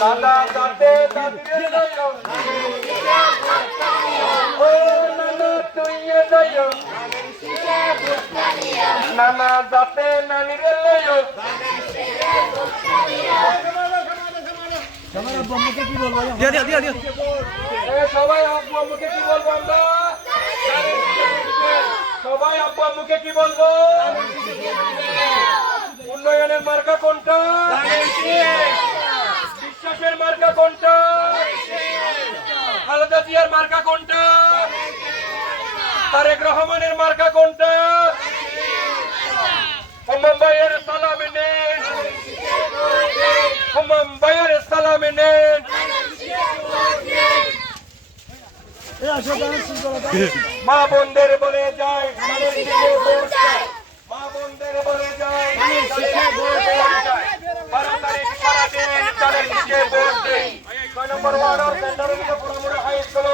দাদা যাতে দাদিরে যাইও ও নানা তুই যাইও নানা যাতে নানিরে লইও সবাই আব্বু আম্মুকে কি বলবো আমরা সবাই আব্বু আম্মুকে কি বলবো উন্নয়নের মার্কা কোনটা বিশ্বাসের মার্কা কোনটা খালেদা জিয়ার মার্কা কোনটা তারেক রহমানের মার্কা কোনটা মুম্বাইয়ের সালামে নেন মুম্বাইয়ের সালামে নেন মা বোনদের বলে যায় মা বোনদের বলে যায় 12 তারিখ সারাদিন তাদের দিকে ভোট দেয় 6 নম্বর ওয়ার্ড সেন্টারের হাই স্কুল